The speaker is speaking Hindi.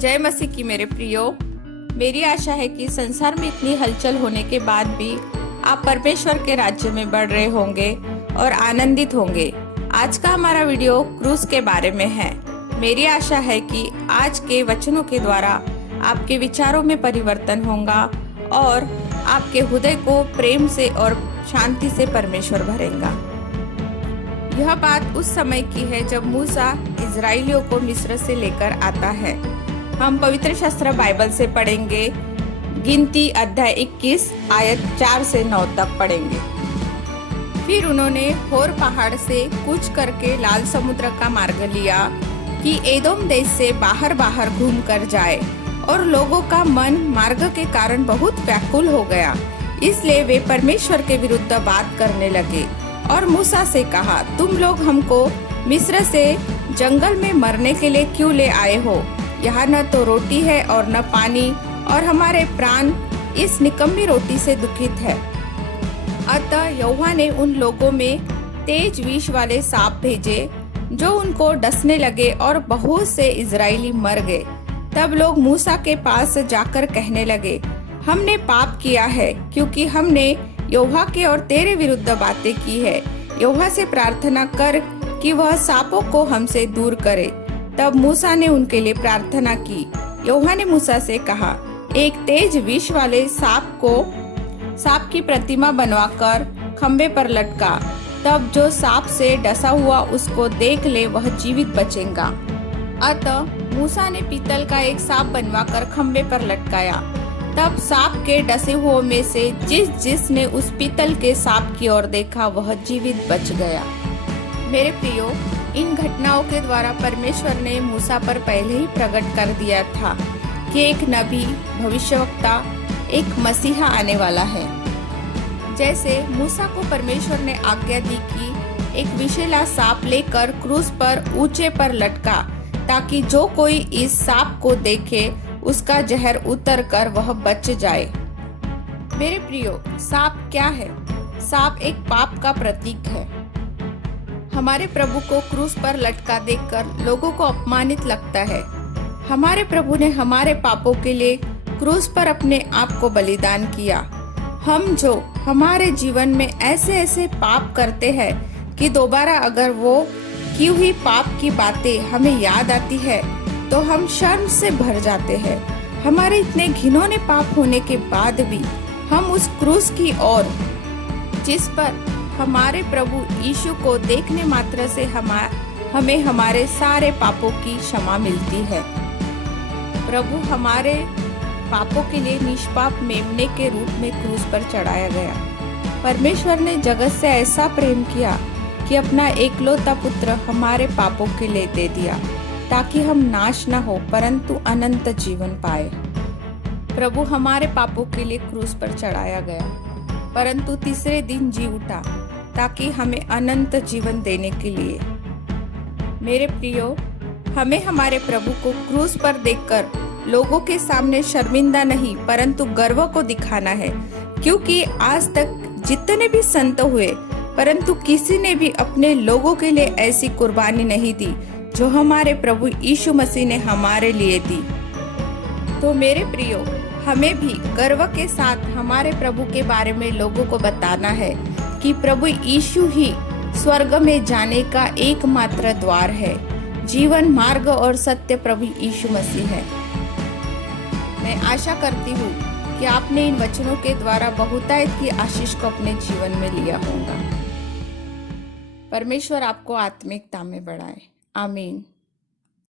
जय मसीह की मेरे प्रियो। मेरी आशा है कि संसार में इतनी हलचल होने के बाद भी आप परमेश्वर के राज्य में बढ़ रहे होंगे और आनंदित होंगे। आज का हमारा वीडियो क्रूस के बारे में है। मेरी आशा है कि आज के वचनों के द्वारा आपके विचारों में परिवर्तन होगा और आपके हृदय को प्रेम से और शांति से परमेश्वर भरेगा। यह बात उस समय की है जब मूसा इजराइलियों को मिस्र से लेकर आता है। हम पवित्र शास्त्र बाइबल से पढ़ेंगे। गिनती अध्याय 21 आयत 4 से 9 तक पढ़ेंगे। फिर उन्होंने होर पहाड़ से कूच करके लाल समुद्र का मार्ग लिया कि एदोम देश से बाहर बाहर घूम कर जाए, और लोगों का मन मार्ग के कारण बहुत व्याकुल हो गया। इसलिए वे परमेश्वर के विरुद्ध बात करने लगे और मूसा से कहा, तुम लोग हमको मिस्र से जंगल में मरने के लिए क्यों ले आए हो? यहाँ न तो रोटी है और न पानी, और हमारे प्राण इस निकम्मी रोटी से दुखित है। अतः यहोवा ने उन लोगों में तेज विष वाले सांप भेजे जो उनको डसने लगे, और बहुत से इजरायली मर गए। तब लोग मूसा के पास जाकर कहने लगे, हमने पाप किया है, क्योंकि हमने यहोवा के और तेरे विरुद्ध बातें की है। यहोवा से प्रार्थना कर कि वह सांपों को हमसे दूर करे। तब मूसा ने उनके लिए प्रार्थना की। यहोवा ने मूसा से कहा, एक तेज विष वाले सांप की प्रतिमा बनवाकर खंबे पर लटका। तब जो सांप से डसा हुआ उसको देख ले, वह जीवित बचेगा। अतः मूसा ने पीतल का एक सांप बनवाकर खंबे पर लटकाया। तब सांप के डसे हुए में से जिसने उस पीतल के सांप की ओर देखा, वह जीवित बच गया। मेरे प्रियो, इन घटनाओं के द्वारा परमेश्वर ने मूसा पर पहले ही प्रकट कर दिया था कि एक नबी, भविष्यवक्ता, एक मसीहा आने वाला है। जैसे मूसा को परमेश्वर ने आज्ञा दी कि एक विषैला सांप लेकर क्रूस पर ऊंचे पर लटका, ताकि जो कोई इस सांप को देखे उसका जहर उतर कर वह बच जाए। मेरे प्रियो, सांप क्या है? सांप एक पाप का प्रतीक है। हमारे प्रभु को क्रूस पर लटका देखकर लोगों को अपमानित लगता है। हमारे प्रभु ने हमारे पापों के लिए क्रूस पर अपने आप को बलिदान किया। हम जो हमारे जीवन में ऐसे पाप करते हैं कि दोबारा अगर वो की हुई पाप की बातें हमें याद आती है तो हम शर्म से भर जाते हैं। हमारे इतने घिनौने पाप होने के बाद भी हम उस क्रूस की ओर, जिस पर हमारे प्रभु यीशु को देखने मात्र से हमें हमारे सारे पापों की क्षमा मिलती है। प्रभु हमारे पापों के लिए निष्पाप मेमने के रूप में क्रूस पर चढ़ाया गया। परमेश्वर ने जगत से ऐसा प्रेम किया कि अपना एकलौता पुत्र हमारे पापों के लिए दे दिया, ताकि हम नाश न हो परंतु अनंत जीवन पाए। प्रभु हमारे पापों के लिए क्रूस पर चढ़ाया गया, परंतु तीसरे दिन जी उठा, ताकि हमें अनंत जीवन देने के लिए। मेरे प्रियो, हमें हमारे प्रभु को क्रूस पर देखकर लोगों के सामने शर्मिंदा नहीं परंतु गर्व को दिखाना है, क्योंकि आज तक जितने भी संत हुए, परंतु किसी ने भी अपने लोगों के लिए ऐसी कुर्बानी नहीं दी जो हमारे प्रभु यीशु मसीह ने हमारे लिए दी। तो मेरे प्रियो, हमें भी गर्व के साथ हमारे प्रभु के बारे में लोगों को बताना है कि प्रभु यीशु ही स्वर्ग में जाने का एकमात्र द्वार है। जीवन, मार्ग और सत्य प्रभु यीशु मसीह है। मैं आशा करती हूँ कि आपने इन वचनों के द्वारा बहुतायत की आशीष को अपने जीवन में लिया होगा। परमेश्वर आपको आत्मिकता में बढ़ाए। आमीन।